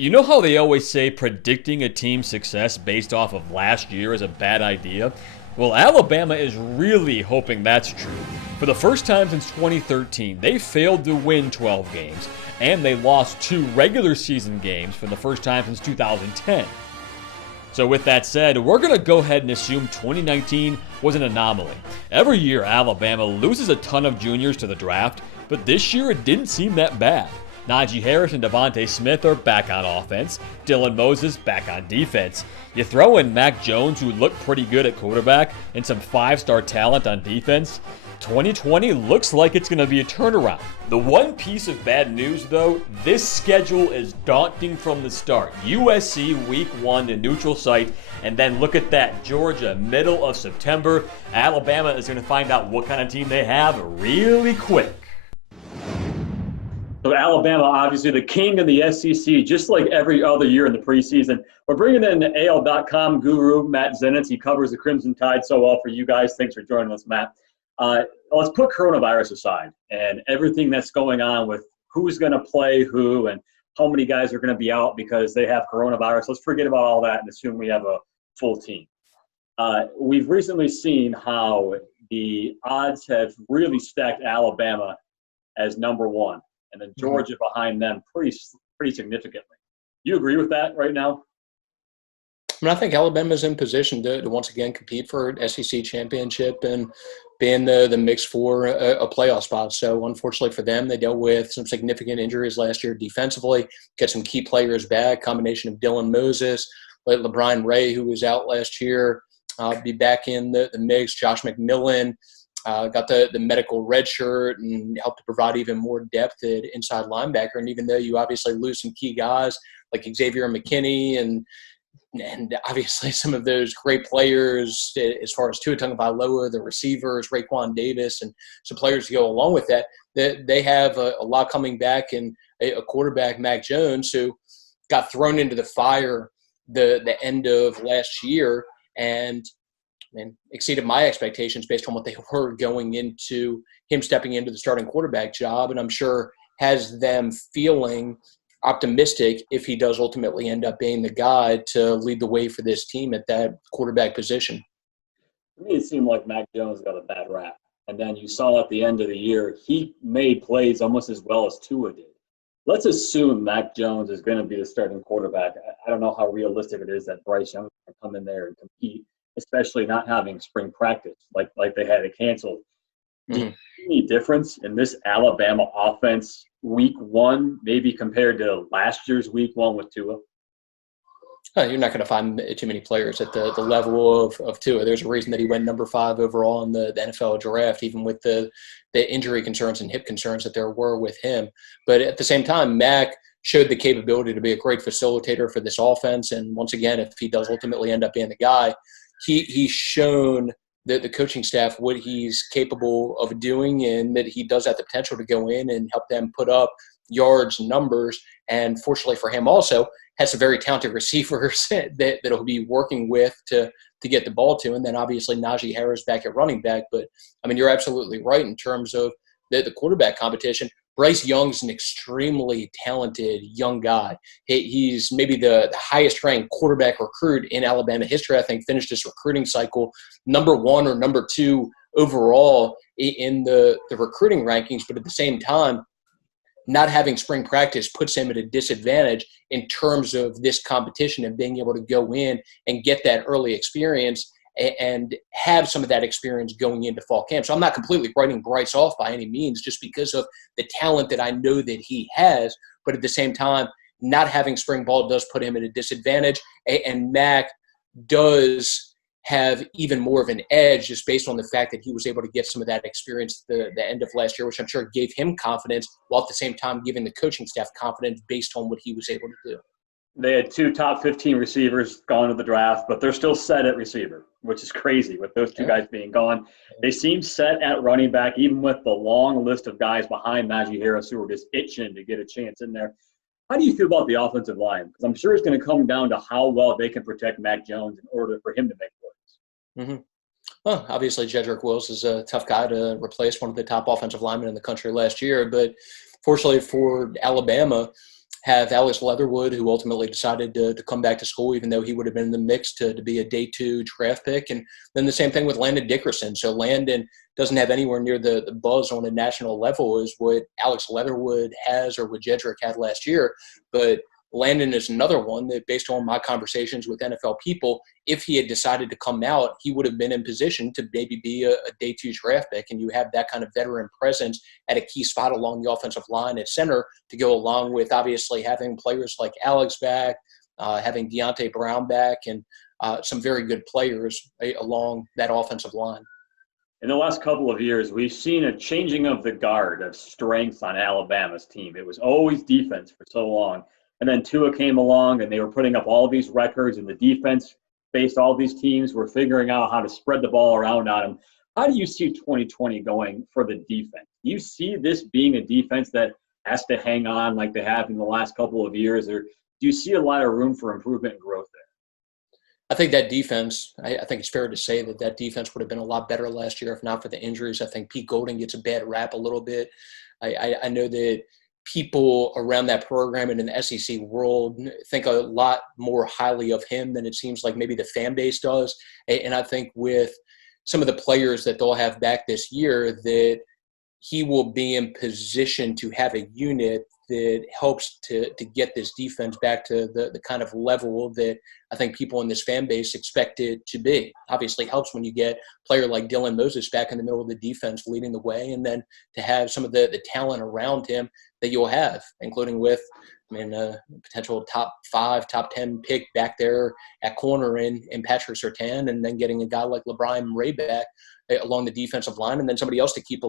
You know how they always say predicting a team's success based off of last year is a bad idea? Well, Alabama is really hoping that's true. For the first time since 2013, they failed to win 12 games, and they lost 2 regular season games for the first time since 2010. So with that said, we're going to go ahead and assume 2019 was an anomaly. Every year, Alabama loses a ton of juniors to the draft, but this year it didn't seem that bad. Najee Harris and Devontae Smith are back on offense. Dylan Moses back on defense. You throw in Mac Jones, who looked pretty good at quarterback, and some 5-star talent on defense. 2020 looks like it's going to be a turnaround. The one piece of bad news, though, this schedule is daunting from the start. USC week 1 to neutral site, and then look at that, Georgia, middle of September. Alabama is going to find out what kind of team they have really quick. So Alabama, obviously the king of the SEC, just like every other year in the preseason. We're bringing in the AL.com guru, Matt Zenitz. He covers the Crimson Tide so well for you guys. Thanks for joining us, Matt. Let's put coronavirus aside and everything that's going on with who's going to play who and how many guys are going to be out because they have coronavirus. Let's forget about all that and assume we have a full team. We've recently seen how the odds have really stacked Alabama as number 1. And then Georgia behind them pretty significantly. You agree with that right now? I mean, I think Alabama's in position to once again compete for an SEC championship and be in the mix for a playoff spot. So unfortunately for them, they dealt with some significant injuries last year defensively, get some key players back, combination of Dylan Moses, LeBron Ray, who was out last year, be back in the mix, Josh McMillan. Got the medical red shirt and helped to provide even more depth at inside linebacker. And even though you obviously lose some key guys like Xavier McKinney and obviously some of those great players as far as Tua Tagovailoa, the receivers, Raekwon Davis, and some players to go along with that, they have a lot coming back, and a quarterback, Mac Jones, who got thrown into the fire the end of last year and exceeded my expectations based on what they were going into him stepping into the starting quarterback job. And I'm sure has them feeling optimistic if he does ultimately end up being the guy to lead the way for this team at that quarterback position. To me, it seemed like Mac Jones got a bad rap. And then you saw at the end of the year, he made plays almost as well as Tua did. Let's assume Mac Jones is going to be the starting quarterback. I don't know how realistic it is that Bryce Young can come in there and compete, especially not having spring practice like they had it canceled. Do you see any difference in this Alabama offense week 1, maybe compared to last year's week 1 with Tua? You're not going to find too many players at the level of Tua. There's a reason that he went number 5 overall in the NFL draft, even with the injury concerns and hip concerns that there were with him. But at the same time, Mac showed the capability to be a great facilitator for this offense. And once again, if he does ultimately end up being the guy, he's shown the coaching staff what he's capable of doing, and that he does have the potential to go in and help them put up yards and numbers. And fortunately for him also has some very talented receivers that he'll be working with to get the ball to. And then obviously Najee Harris back at running back. But I mean, you're absolutely right in terms of the quarterback competition. Bryce Young's an extremely talented young guy. He's maybe the highest ranked quarterback recruit in Alabama history. I think finished his recruiting cycle number 1 or number 2 overall in the recruiting rankings. But at the same time, not having spring practice puts him at a disadvantage in terms of this competition and being able to go in and get that early experience and have some of that experience going into fall camp. So I'm not completely writing Bryce off by any means, just because of the talent that I know that he has. But at the same time, not having spring ball does put him at a disadvantage. And Mac does have even more of an edge just based on the fact that he was able to get some of that experience at the end of last year, which I'm sure gave him confidence, while at the same time giving the coaching staff confidence based on what he was able to do. They had 2 top 15 receivers gone to the draft, but they're still set at receiver, which is crazy with those 2 guys being gone. They seem set at running back, even with the long list of guys behind Najee Harris who were just itching to get a chance in there. How do you feel about the offensive line? Because I'm sure it's going to come down to how well they can protect Mac Jones in order for him to make plays. Well, obviously, Jedrick Wills is a tough guy to replace, one of the top offensive linemen in the country last year. But fortunately for Alabama, have Alex Leatherwood, who ultimately decided to come back to school, even though he would have been in the mix to be a day 2 draft pick. And then the same thing with Landon Dickerson. So Landon doesn't have anywhere near the buzz on a national level as what Alex Leatherwood has or what Jedrick had last year. But Landon is another one that, based on my conversations with NFL people, if he had decided to come out, he would have been in position to maybe be a day 2 draft pick. And you have that kind of veteran presence at a key spot along the offensive line at center to go along with obviously having players like Alex back, having Deonte Brown back, and some very good players along that offensive line. In the last couple of years, we've seen a changing of the guard of strengths on Alabama's team. It was always defense for so long. And then Tua came along, and they were putting up all these records, and the defense faced all these teams were figuring out how to spread the ball around on them. How do you see 2020 going for the defense? Do you see this being a defense that has to hang on like they have in the last couple of years, or do you see a lot of room for improvement and growth there? I think that defense, I think it's fair to say that defense would have been a lot better last year if not for the injuries. I think Pete Golding gets a bad rap a little bit. I know that people around that program and in the SEC world think a lot more highly of him than it seems like maybe the fan base does. And I think with some of the players that they'll have back this year, that he will be in position to have a unit that helps to get this defense back to the kind of level that I think people in this fan base expect it to be. Obviously helps when you get a player like Dylan Moses back in the middle of the defense leading the way, and then to have some of the talent around him that you'll have, including with, potential top 5, top 10 pick back there at corner in Patrick Surtain, and then getting a guy like LeBron Ray back along the defensive line, and then somebody else to keep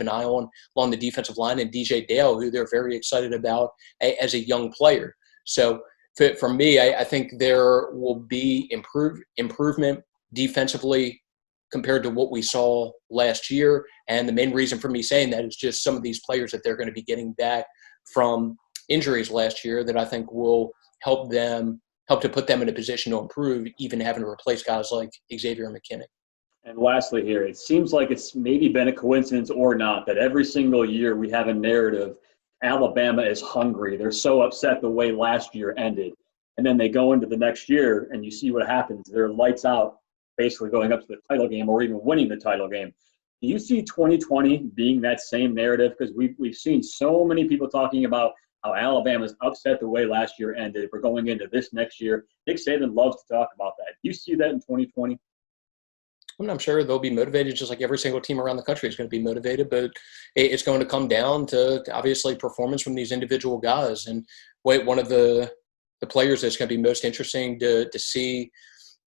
an eye on along the defensive line, and DJ Dale, who they're very excited about as a young player. So for me, I think there will be improvement defensively compared to what we saw last year. And the main reason for me saying that is just some of these players that they're going to be getting back from injuries last year that I think will help to put them in a position to improve, even having to replace guys like Xavier McKinney. And lastly here, it seems like it's maybe been a coincidence or not that every single year we have a narrative, Alabama is hungry. They're so upset the way last year ended. And then they go into the next year and you see what happens. They're lights out, basically going up to the title game or even winning the title game. Do you see 2020 being that same narrative? Because we've seen so many people talking about how Alabama's upset the way last year ended. We're going into this next year. Nick Saban loves to talk about that. Do you see that in 2020? I'm sure they'll be motivated just like every single team around the country is going to be motivated, but it's going to come down to obviously performance from these individual guys. And one of the players that's going to be most interesting to see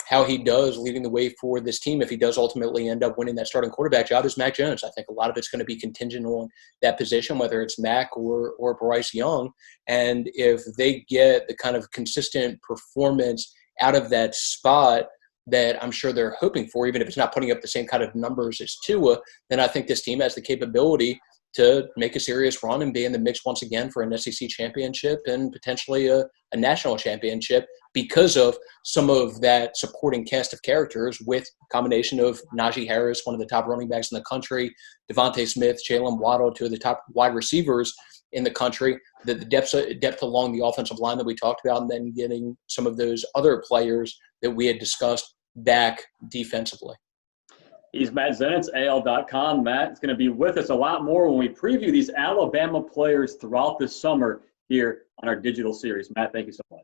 how he does leading the way for this team, if he does ultimately end up winning that starting quarterback job, is Mac Jones. I think a lot of it's going to be contingent on that position, whether it's Mac or Bryce Young. And if they get the kind of consistent performance out of that spot that I'm sure they're hoping for, even if it's not putting up the same kind of numbers as Tua, then I think this team has the capability to make a serious run and be in the mix once again for an SEC championship and potentially a national championship because of some of that supporting cast of characters with a combination of Najee Harris, one of the top running backs in the country, Devontae Smith, Jalen Waddle, 2 of the top wide receivers in the country, the depth along the offensive line that we talked about, and then getting some of those other players that we had discussed back defensively. He's Matt Zenitz, AL.com. Matt is going to be with us a lot more when we preview these Alabama players throughout the summer here on our digital series. Matt, thank you so much.